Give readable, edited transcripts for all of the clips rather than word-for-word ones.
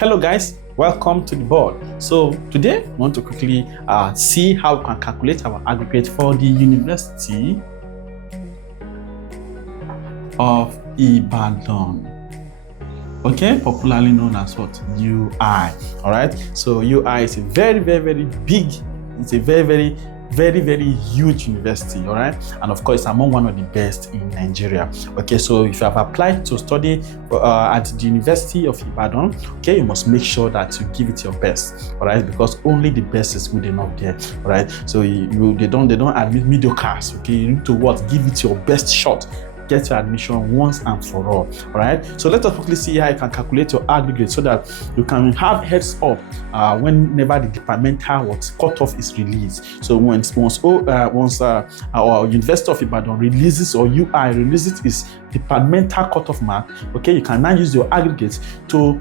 Hello guys, welcome to the board. So today we want to quickly see how we can calculate our aggregate for the University of Ibadan. Okay, popularly known as what? UI. All right. So UI is a very big. It's a very huge university. All right, and of course, among one of the best in Nigeria. Okay, so if you have applied to study at the University of Ibadan, okay, you must make sure that you give it your best. All right, because only the best is good enough there. All right, so they don't admit mediocres. Okay, you need to give it your best shot. Get your admission once and for all. All right, so let us quickly see how you can calculate your aggregate so that you can have heads up whenever the departmental cutoff is released. So once our University of Ibadan releases, or UI releases its departmental cutoff mark, okay, you can now use your aggregate to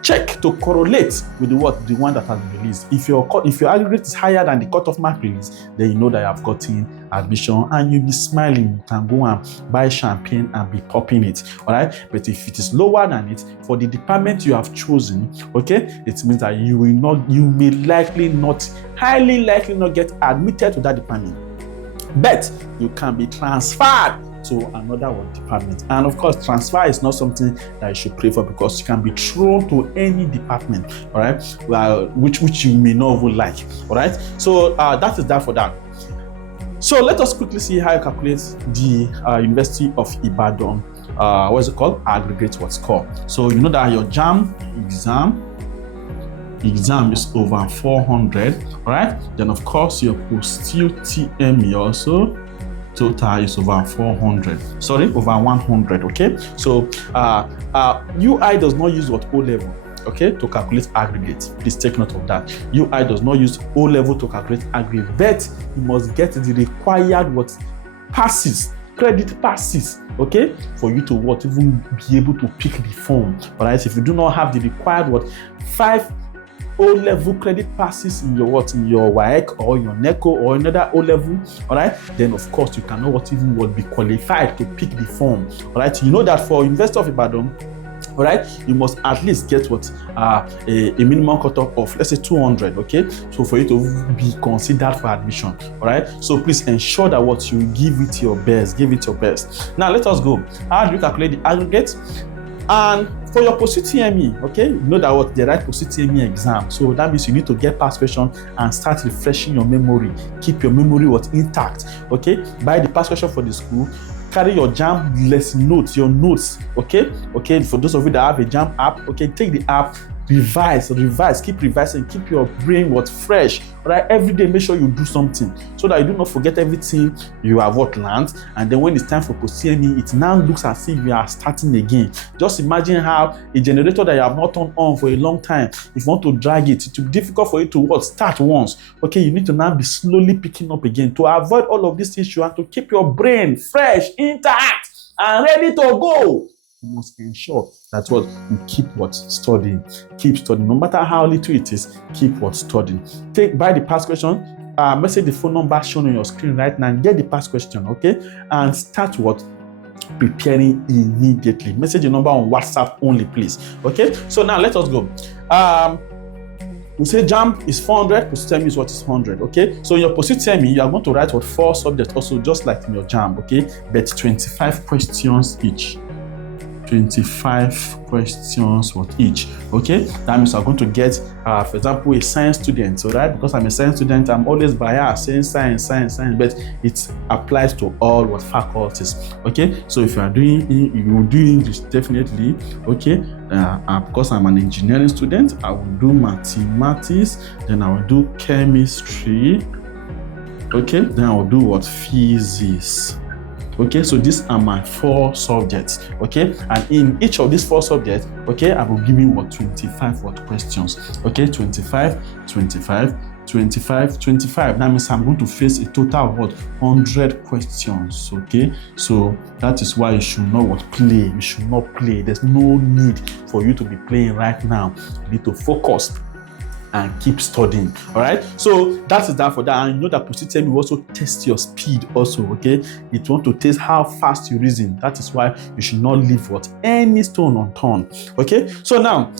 check, to correlate with the one that has been released. If your aggregate is higher than the cutoff mark released, then you know that you have gotten admission and you'll be smiling. You can go and buy champagne and be popping it. All right, but if it is lower than it for the department you have chosen, okay, it means that you may highly likely not get admitted to that department, but you can be transferred to another department. And of course, transfer is not something that you should pray for, because you can be thrown to any department, all right, which you may not even like. All right, so that is that for that. So let us quickly see how you calculate the University of Ibadan aggregate score. So you know that your JAMB exam is over 400, all right? Then of course your Post-UTME also total is over 100, okay? So UI does not use O level, okay, to calculate aggregate. Please take note of that. UI does not use O level to calculate aggregate, but you must get the required credit passes, okay, for you to even be able to pick the form. All right, if you do not have the required 5 O-level credit passes in your WAEC or your NECO or another O-level, all right, then of course you cannot be qualified to pick the form. All right, you know that for University of Ibadan, all right, you must at least get a minimum cutoff of, let's say, 200, okay, so for you to be considered for admission. All right, so please ensure that you give it your best. Now let us go. How do you calculate the aggregate? And for your Post-UTME, okay, you know that they write Post-UTME exam. So that means you need to get past question and start refreshing your memory. Keep your memory intact, okay? Buy the past question for the school. Carry your JAMB lesson notes, okay? For those of you that have a JAMB app, okay, take the app, revise, keep revising, keep your brain fresh. All right, every day make sure you do something so that you do not forget everything you have learned. And then when it's time for Post-UTME, it now looks as if you are starting again. Just imagine how a generator that you have not turned on for a long time, if you want to drag it, it will be difficult for you to start once. Okay, you need to now be slowly picking up again to avoid all of these issues and to keep your brain fresh, intact, and ready to go. You must ensure that you keep studying. Keep studying, no matter how little it is. Keep studying. Buy the past question. Message the phone number shown on your screen right now and get the past question, okay? And start preparing immediately. Message the number on WhatsApp only, please. Okay. So now let us go. We say JAMB is 400, Post-UTME is 100, okay? So in your Post-UTME, you are going to write 4 subjects also, just like in your JAMB, okay? But 25 questions each. 25 questions each, okay? That means I'm going to get, for example, a science student, all right? Because I'm a science student, I'm always biased, saying science, but it applies to all faculties, okay? So if you are doing English, definitely, okay? Because I'm an engineering student, I will do mathematics, then I will do chemistry, okay? Then I will do physics. Okay, so these are my 4 subjects, okay? And in each of these 4 subjects, okay, I will give you 25 questions, okay? 25. That means I'm going to face a total of 100 questions, okay? So that is why you should not play. You should not play. There's no need for you to be playing right now. You need to focus and keep studying. All right, so that is that for that. And you know that Post-UTME will also test your speed also, okay? It want to test how fast you reason. That is why you should not leave any stone unturned, okay? So now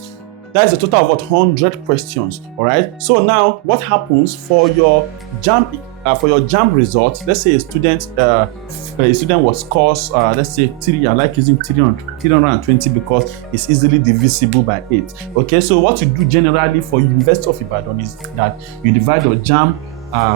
That is a total of what, 100 questions. All right. So now, what happens for your JAMB result? Let's say a student was scores, let's say 3. I like using 320 because it's easily divisible by 8. Okay. So what you do generally for University of Ibadan is that you divide your JAMB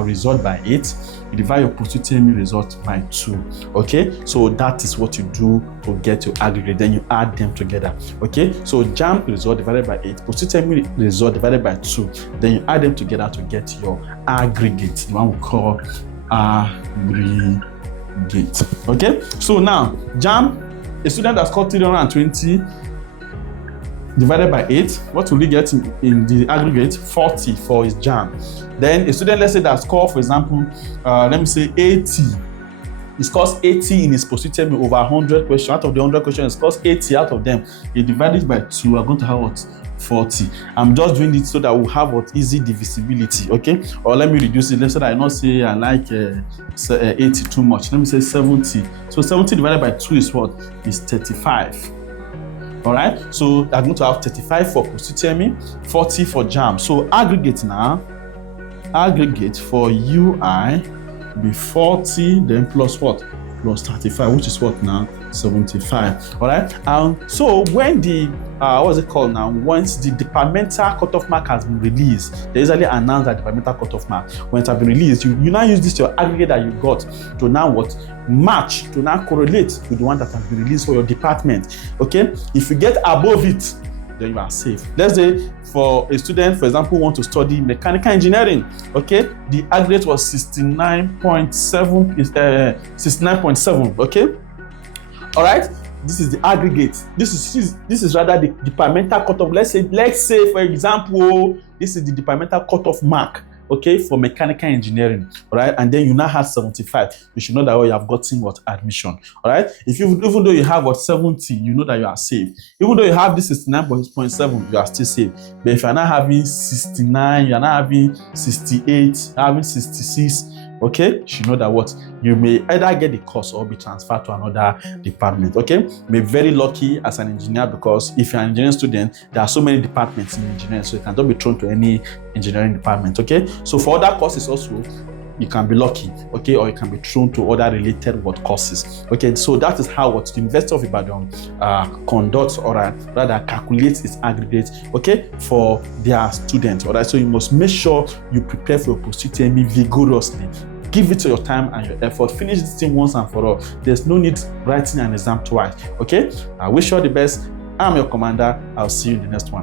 result by 8. You divide your Post-UTME result by 2. Okay, so that is what you do to get your aggregate. Then you add them together. Okay, so JAMB result divided by 8, Post-UTME result divided by 2. Then you add them together to get your aggregate, the one we call aggregate. Okay, so now JAMB, a student that scored 320 divided by 8, what will he get in the aggregate? 40 for his JAMB. Then a student, let's say, that score, for example, let me say 80. He scores 80 in his Post-UTME over 100 questions. Out of the 100 questions, he scores 80 out of them. He divided by 2, we're going to have what? 40. I'm just doing it so that we'll have what? Easy divisibility. Okay, or let me reduce it. Let's say that I not say I like 80 too much. Let me say 70. So 70 divided by 2 is what? Is 35. All right, so I'm going to have 35 for Post-UTME, 40 for JAMB. So aggregate now, aggregate for UI be 40, then plus what? Plus 35, which is what now? 75. All right, so when the what's it called now? Once the departmental cutoff mark has been released, they usually announce that departmental cutoff mark. When it has been released, you now use this your aggregate that you got to now what? Match, to now correlate with the one that has been released for your department. Okay, if you get above it, then you are safe. Let's say for a student, for example, who want to study mechanical engineering. Okay, the aggregate was 69.7. Okay, all right. This is the aggregate. This is rather the departmental cutoff. Let's say for example, this is the departmental cutoff mark. Okay, for mechanical engineering, all right, and then you now have 75. You should know that you have gotten what? Admission. All right, even though you have what? 70, you know that you are safe. Even though you have this 69.7, you are still safe. But if you are not having 69, you are not having 68, having 66, okay, you should know that what? You may either get the course or be transferred to another department. Okay, be very lucky as an engineer, because if you're an engineering student, there are so many departments in engineering, so you cannot be thrown to any engineering department. Okay, so for other courses also, you can be lucky, okay, or you can be thrown to other related courses. Okay, so that is how what the University of Ibadan conducts, or rather calculates its aggregate, okay, for their students. All right, so you must make sure you prepare for your Post-UTME vigorously. Give it to your time and your effort. Finish this thing once and for all. There's no need writing an exam twice. Okay, I wish you all the best. I'm your commander. I'll see you in the next one.